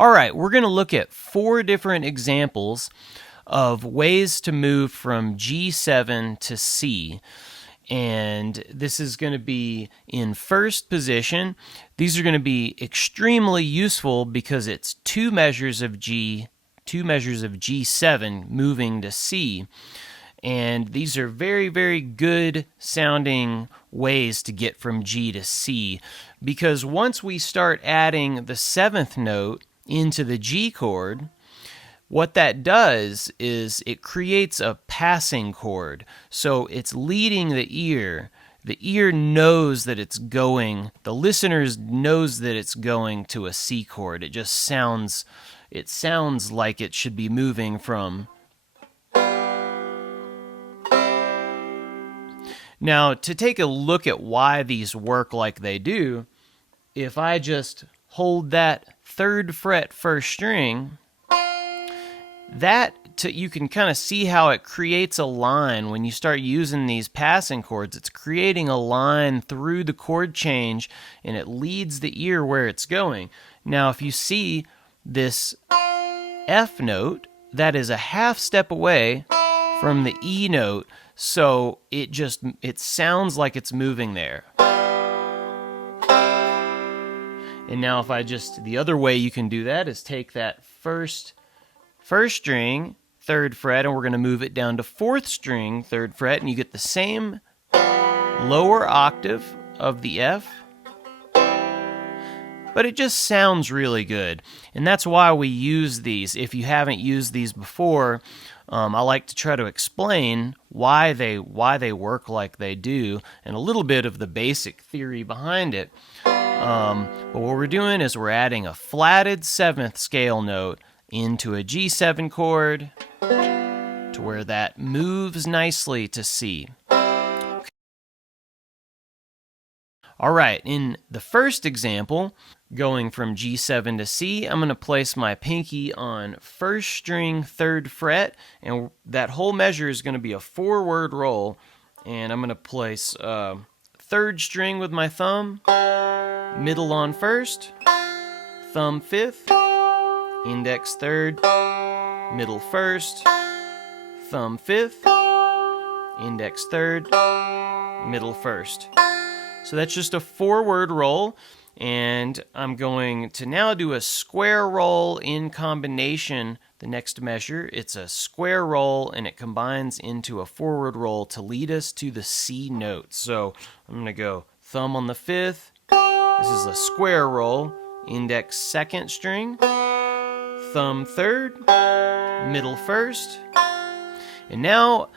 All right, we're going to look at 4 different examples of ways to move from G7 to C. And this is going to be in first position. These are going to be extremely useful because it's 2 measures of G7 moving to C. And these are very, very good sounding ways to get from G to C, because once we start adding the 7th note into the G chord, what that does is it creates a passing chord. So it's leading the ear. The ear knows that it's going, the listener knows that it's going to a C chord. It sounds like it should be moving from. Now, to take a look at why these work like they do, if I just hold that 3rd fret 1st string, you can kind of see how it creates a line. When you start using these passing chords, it's creating a line through the chord change, and it leads the ear where it's going. Now, if you see this F note, that is a half step away from the E note, so it sounds like it's moving there. And now the other way you can do that is take that first string, 3rd fret, and we're going to move it down to 4th string, 3rd fret, and you get the same lower octave of the F, but it just sounds really good. And that's why we use these. If you haven't used these before, I like to try to explain why they work like they do and a little bit of the basic theory behind it. But what we're doing is we're adding a flatted 7th scale note into a G7 chord to where that moves nicely to C. All right, in the first example, going from G7 to C, I'm going to place my pinky on 1st string, 3rd fret, and that whole measure is going to be a forward roll. And I'm going to place 3rd string with my thumb, middle on 1st, thumb 5th, index 3rd, middle 1st, thumb 5th, index 3rd, middle 1st. So that's just a forward roll, and I'm going to now do a square roll in combination. The next measure, it's a square roll, and it combines into a forward roll to lead us to the C note. So I'm going to go thumb on the 5th. This is a square roll, index 2nd string, thumb 3rd, middle 1st, and now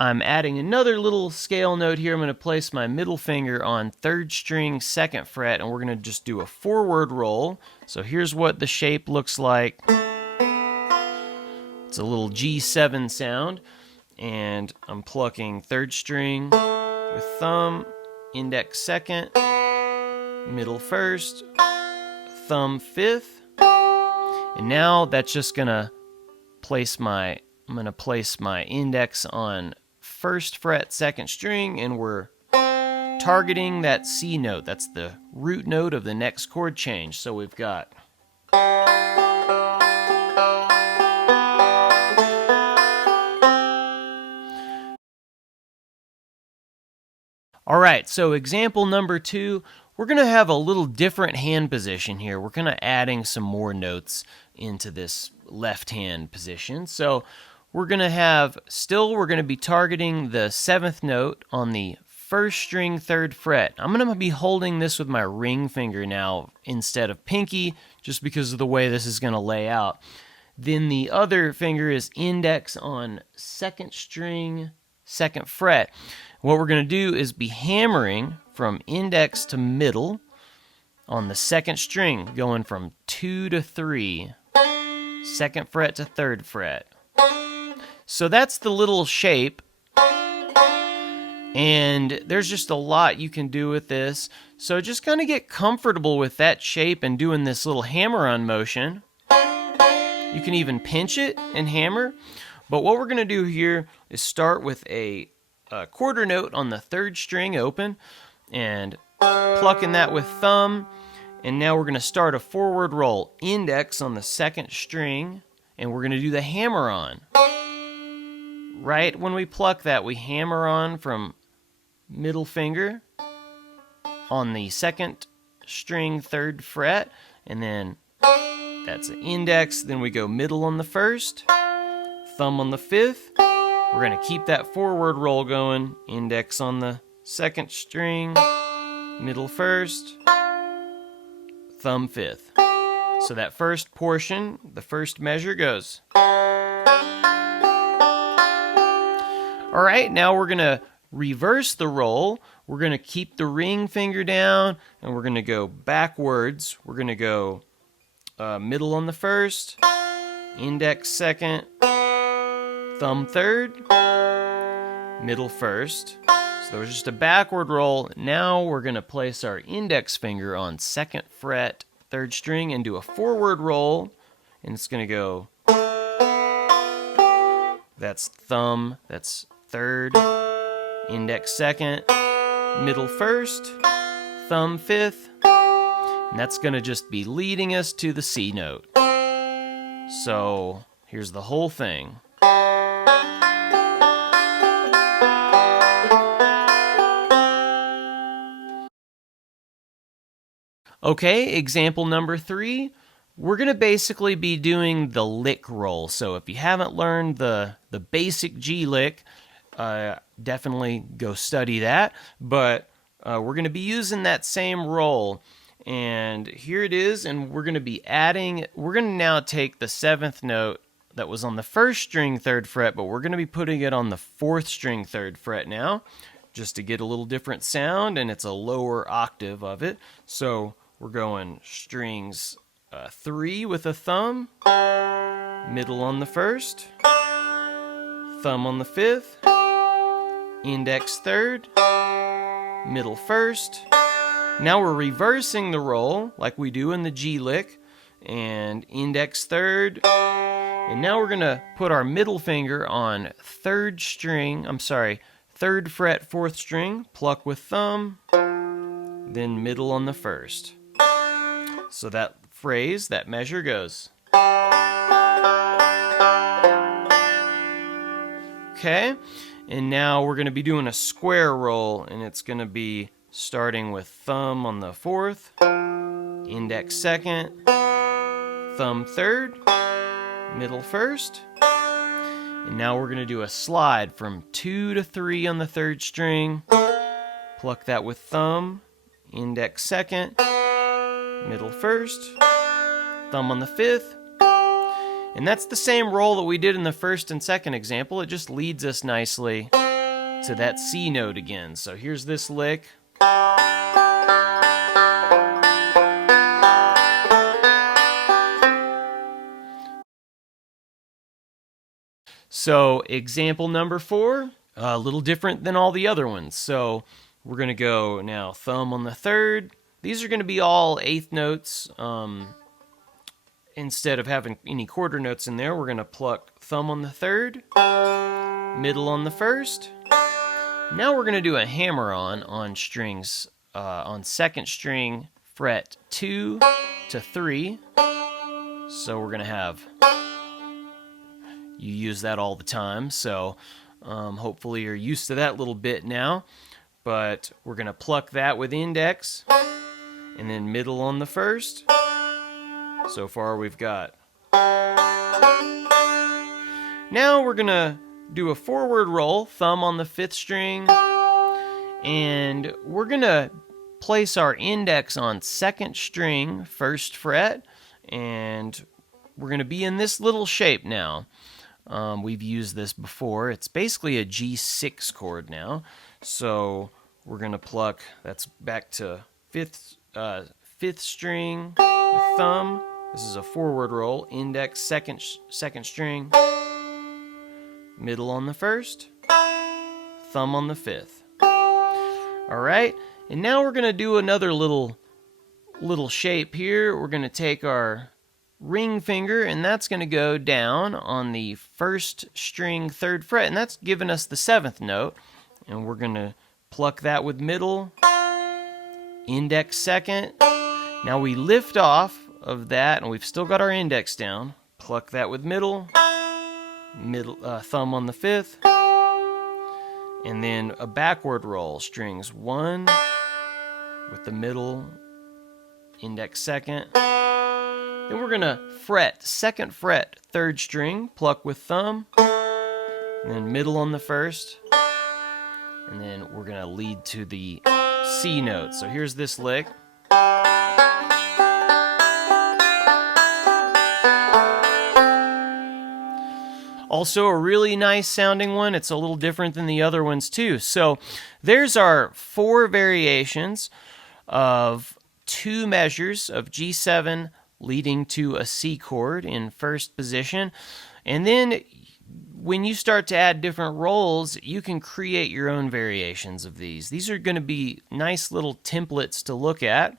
I'm adding another little scale note here. I'm going to place my middle finger on 3rd string, 2nd fret, and we're going to just do a forward roll. So here's what the shape looks like. It's a little G7 sound, and I'm plucking 3rd string with thumb, index 2nd, middle 1st, thumb 5th, and now that's just going to I'm going to place my index on 1st fret 2nd string, and we're targeting that C note. That's the root note of the next chord change. So we've got all right, so example number 2, we're going to have a little different hand position here. We're kind of adding some more notes into this left hand position. So we're going to have, we're going to be targeting the 7th note on the 1st string 3rd fret. I'm going to be holding this with my ring finger now instead of pinky, just because of the way this is going to lay out. Then the other finger is index on 2nd string 2nd fret. What we're going to do is be hammering from index to middle on the 2nd string, going from 2 to 3, 2nd fret to 3rd fret. So that's the little shape, and there's just a lot you can do with this. So just kind of get comfortable with that shape and doing this little hammer-on motion. You can even pinch it and hammer. But what we're going to do here is start with a quarter note on the 3rd string open and plucking that with thumb. And now we're going to start a forward roll, index on the 2nd string, and we're going to do the hammer on. Right when we pluck that, we hammer on from middle finger on the 2nd string 3rd fret, and then that's an index. Then we go middle on the 1st, thumb on the 5th. We're going to keep that forward roll going, index on the 2nd string, middle 1st, thumb 5th. So that first portion, the first measure goes. All right, now we're going to reverse the roll. We're going to keep the ring finger down, and we're going to go backwards. We're going to go middle on the 1st, index 2nd, thumb 3rd, middle 1st. So there was just a backward roll. Now we're going to place our index finger on 2nd fret, 3rd string, and do a forward roll. And it's going to go, that's thumb, that's 3rd, index 2nd, middle 1st, thumb 5th. And that's going to just be leading us to the C note. So here's the whole thing. Okay, example number 3. We're going to basically be doing the lick roll. So if you haven't learned the basic G lick, definitely go study that. But we're going to be using that same roll. And here it is, and we're going to be adding, we're going to now take the 7th note that was on the 1st string 3rd fret, but we're going to be putting it on the 4th string 3rd fret now, just to get a little different sound, and it's a lower octave of it. So we're going strings 3 with a thumb, middle on the 1st, thumb on the 5th, index 3rd, middle 1st. Now we're reversing the roll like we do in the G lick, and index 3rd. And now we're going to put our middle finger on 3rd fret, 4th string, pluck with thumb, then middle on the 1st. So that phrase, that measure goes. Okay, and now we're going to be doing a square roll, and it's going to be starting with thumb on the 4th, index 2nd, thumb 3rd, middle 1st. And now we're going to do a slide from 2 to 3 on the 3rd string. Pluck that with thumb, index 2nd, middle 1st, thumb on the 5th. And that's the same roll that we did in the 1st and 2nd example. It just leads us nicely to that C note again. So here's this lick. So example number 4, a little different than all the other ones. So we're going to go now thumb on the 3rd. These are going to be all 8th notes. Instead of having any quarter notes in there, we're going to pluck thumb on the 3rd, middle on the 1st. Now we're going to do a hammer on strings on 2nd string fret 2 to 3. So we're going to have, you use that all the time, so hopefully you're used to that little bit now. But we're going to pluck that with index, and then middle on the first. So far we've got. Now we're going to do a forward roll, thumb on the 5th string, and we're going to place our index on 2nd string, 1st fret, and we're going to be in this little shape now. We've used this before. It's basically a G6 chord now. So we're going to pluck, that's back to 5th string with thumb. This is a forward roll, index, second string, middle on the 1st, thumb on the 5th. All right, and now we're going to do another little shape here. We're going to take our ring finger, and that's going to go down on the 1st string, 3rd fret, and that's giving us the 7th note. And we're going to pluck that with middle, index 2nd. Now we lift off of that, and we've still got our index down. Pluck that with middle, thumb on the 5th, and then a backward roll, strings 1 with the middle, index 2nd. Then we're going to fret, 2nd fret, 3rd string, pluck with thumb, and then middle on the 1st, and then we're going to lead to the C note. So here's this lick. Also a really nice sounding one. It's a little different than the other ones too. So there's our 4 variations of 2 measures of G7 leading to a C chord in 1st position. And then when you start to add different rolls, you can create your own variations of these. These are going to be nice little templates to look at,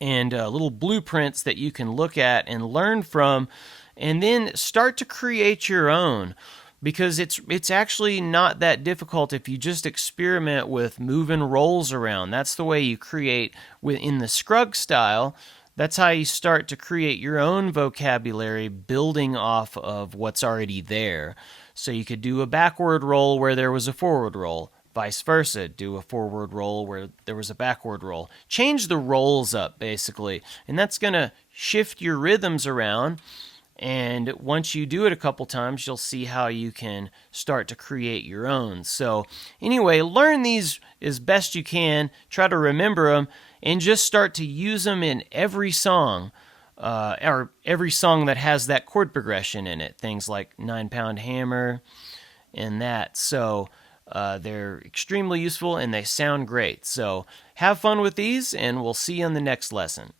and little blueprints that you can look at and learn from, and then start to create your own, because it's actually not that difficult if you just experiment with moving rolls around. That's the way you create in the Scruggs style. That's how you start to create your own vocabulary, building off of what's already there. So you could do a backward roll where there was a forward roll. Vice versa, do a forward roll where there was a backward roll. Change the rolls up, basically. And that's going to shift your rhythms around. And once you do it a couple times, you'll see how you can start to create your own. So anyway, learn these as best you can. Try to remember them, and just start to use them in every song, or every song that has that chord progression in it. Things like 9-Pound Hammer and that. So they're extremely useful, and they sound great. So have fun with these, and we'll see you in the next lesson.